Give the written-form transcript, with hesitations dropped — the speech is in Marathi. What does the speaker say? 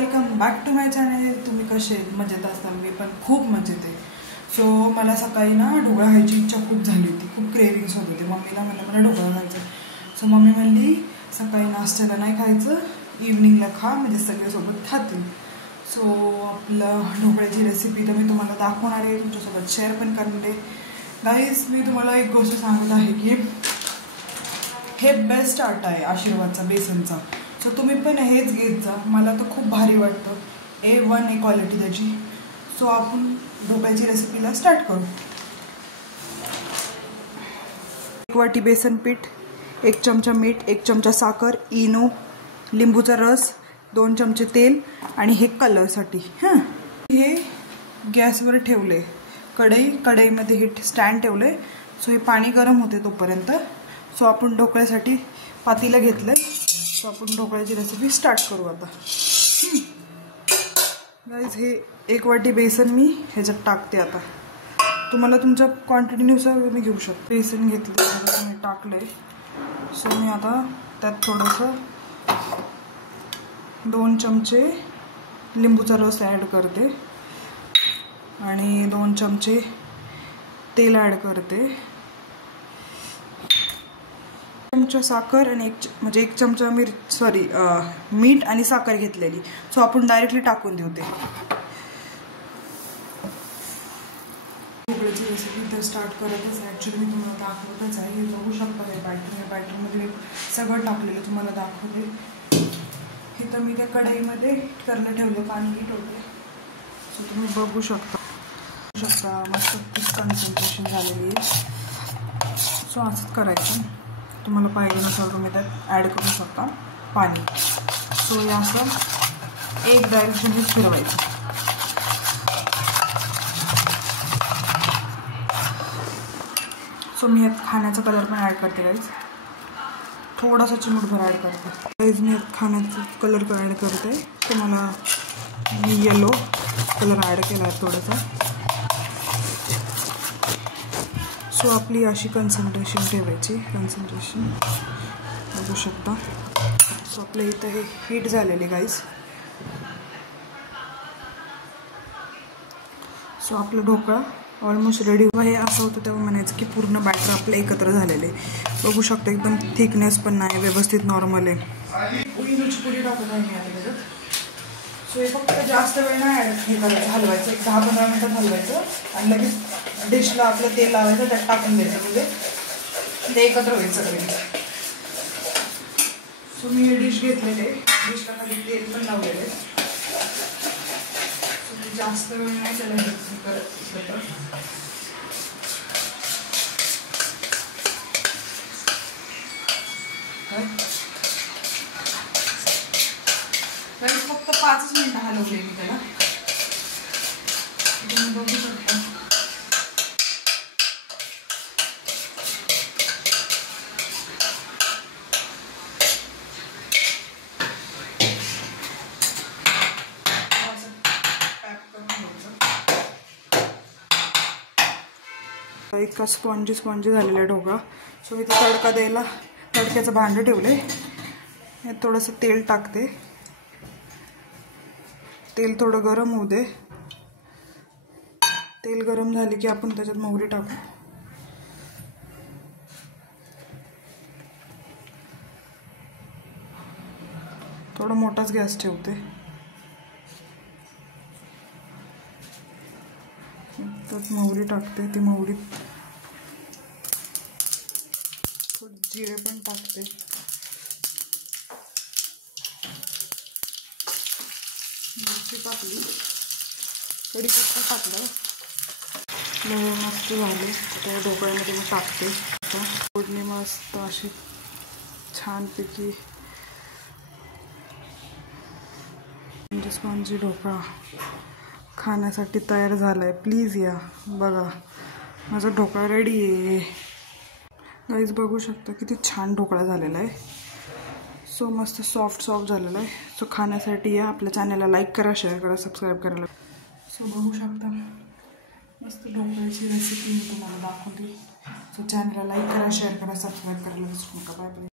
Welcome back to my channel. तुम्ही कसे मजेत असताल? मी पण खूप मजेत आहे. सो मला सकाळी ना ढोकळा खायची इच्छा खूप झाली होती, खूप क्रेविंग्स होत होते. मम्मीला म्हणलं मला ढोकळा खायचा. सो मम्मी म्हणली सकाळी नाश्त्याला नाही खायचं, इव्हनिंगला खा, म्हणजे सगळे सोबत खातील. सो आपलं ढोकळ्याची रेसिपी तर मी तुम्हाला दाखवणार आहे, तुमच्यासोबत शेअर पण करणार आहे. गाईज, मी तुम्हाला एक गोष्ट सांगत आहे की हे बेस्ट आटा आहे आशीर्वादचा, बेसनचा. सो तुम्ही पण हेच घेत जा. मला तर खूप भारी वाटतं. A1 आहे क्वालिटी त्याची. सो आपण ढोकळ्याची रेसिपीला स्टार्ट करू. 1 वाटी बेसन पीठ, 1 चमचा मीठ, 1 चमचा साखर, इनो, लिंबूचा रस, 2 चमचे तेल आणि हे कलरसाठी. हे गॅसवर ठेवले कढईमध्ये हे स्टँड ठेवले. सो हे पाणी गरम होते तोपर्यंत. सो आपण ढोकळ्यासाठी पातेलं घेतलंय. सो आपण ढोकळ्याची रेसिपी स्टार्ट करू आता. गाईज, हे 1 वाटी बेसन मी ह्याच्यात टाकते. आता तुम्हाला तुमच्या क्वांटिटीनुसार तुम्ही घेऊ शकता. बेसन घेतलं, मी टाकलंय. सो मी आता त्यात थोडंसं 2 चमचे लिंबूचा रस ॲड करते आणि 2 चमचे तेल ॲड करते. चमचा साखर आणि 1 चमचा मीठ आणि साखर घेतलेली. सो आपण डायरेक्टली टाकून देऊ ते. ढोकळ्याची रेसिपी तर स्टार्ट करतच. ॲक्च्युली मी तुम्हाला दाखवतच आहे. हे बघू शकता हे बॅटरमध्ये सगळं टाकलेलं तुम्हाला दाखवते. हे तर मी त्या कढईमध्ये करलं ठेवलं, पाणी हीट होते. सो तुम्ही बघू शकता मस्त कन्सन्ट्रेशन झालेली आहे. सो असंच करायचं. तुम्हाला पाहिजेनुसार तुम्ही त्यात ॲड करू शकता पाणी. सो हे असं एक डायरेक्शननेच फिरवायचं. सो मी यात खाण्याचा कलर पण ॲड करते गाईज. थोडासा चिमूटभर ॲड करते. गाईज, मी यात खाण्याचा कलर ॲड करते. तुम्हाला मी येलो कलर ॲड केला आहे थोडासा. सो आपली अशी कन्सन्ट्रेशन ठेवायची. बघू शकता. सो आपल्या इथं हे हीट झालेले गाईज. सो आपलं ढोकळा ऑलमोस्ट रेडी. हे असं होतं तेव्हा म्हणायचं की पूर्ण बॅटर आपलं एकत्र झालेले. बघू शकता एकदम थिकनेस पण नाही, व्यवस्थित नॉर्मल आहे. इनोची पुडी टाकत आहे मी आता त्याच्यात. सो हे फक्त जास्त वेळ नाही हे करायचं, हलवायचं. 10-15 मिनिटात हलवायचं आणि लगेच डिशला आपलं तेल लावायचं, त्यात टाकून द्यायचं, म्हणजे ते एकत्र होईल सगळे. सो मी हे डिश घेतलेले, डिशला खाली तेल पण लावलेले. सो ते जास्त वेळ नाही त्याला हे करत. फक्त 5 मिनिटं हलवले मी त्याला. तुम्ही बघू शकता. इतका स्पॉन्जी झालेला ढोकळा. सो मी ते तडका द्यायला तडक्याचं भांडं ठेवले. यात थोडंसं तेल टाकते. तेल थोडं गरम होऊ दे. तेल गरम झाले की आपण त्याच्यात मोहरी टाकू. थोडा मोठाच गॅस ठेवते. त्यात मोहरी टाकते. ती मोहरीत थोडे जिरे पण टाकते. मिरची टाकली, कढीपत्ता टाकला. मस्त झाले. त्या ढोकळ्यामध्ये मी टाकते. फोडणी मस्त अशी छानपैकी स्पॉन्जी ढोकळा खाण्यासाठी तयार झाला आहे. प्लीज या, बघा माझा ढोकळा रेडी आहे. गाईज, बघू शकता किती छान ढोकळा झालेला आहे. सो मस्त सॉफ्ट झालेला आहे. सो खाण्यासाठी या. आपल्या चॅनलला लाईक करा, शेअर करा, सबस्क्राईब करायला. सो बघू शकता मस्त ढोकळ्याची रेसिपी मी तुम्हाला दाखवते. सो चॅनलला लाईक करा, शेअर करा, सबस्क्राईब करायला विसरू नका. Bye bye.